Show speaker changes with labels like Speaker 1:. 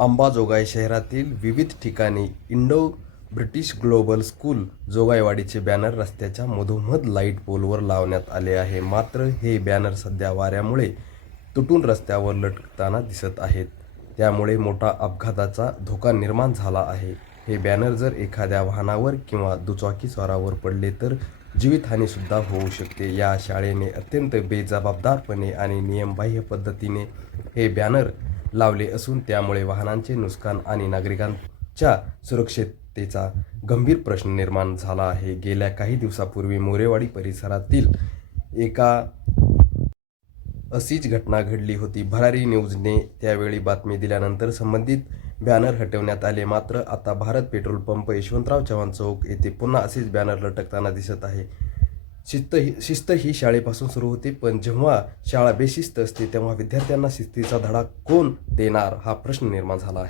Speaker 1: अंबाजोगाई शहरातील विविध ठिकाणी इंडो ब्रिटिश ग्लोबल स्कूल जोगाईवाडीचे बॅनर रस्त्याच्या मधोमध लाइट पोलवर लावण्यात आले आहे. मात्र हे बॅनर सध्या वाऱ्यामुळे तुटून रस्त्यावर लटकताना दिसत आहेत. त्यामुळे मोठा अपघाताचा धोका निर्माण झाला आहे. हे बॅनर जर एखाद्या वाहनावर किंवा दुचाकीस्वारावर पडले तर जीवितहानीसुद्धा होऊ शकते. या शाळेने अत्यंत बेजबाबदारपणे आणि नियमबाह्य पद्धतीने हे बॅनर लावले असून त्यामुळे वाहनांचे नुकसान आणि नागरिकांच्या सुरक्षिततेचा गंभीर प्रश्न निर्माण झाला आहे. गेल्या काही दिवसापूर्वी मोरेवाडी परिसरातील एका अशीच घटना घडली होती. भरारी न्यूजने त्यावेळी बातमी दिल्यानंतर संबंधित बॅनर हटवण्यात आले. मात्र आता भारत पेट्रोल पंप यशवंतराव चव्हाण चौक येथे पुन्हा असेच बॅनर लटकताना दिसत आहे. शिस्त ही शिस्त ही शाळेपासून सुरू होते पण जेव्हा शाळा बेशिस्त असते तेव्हा विद्यार्थ्यांना शिस्तीचा धडा कोण देणार हा प्रश्न निर्माण झाला आहे.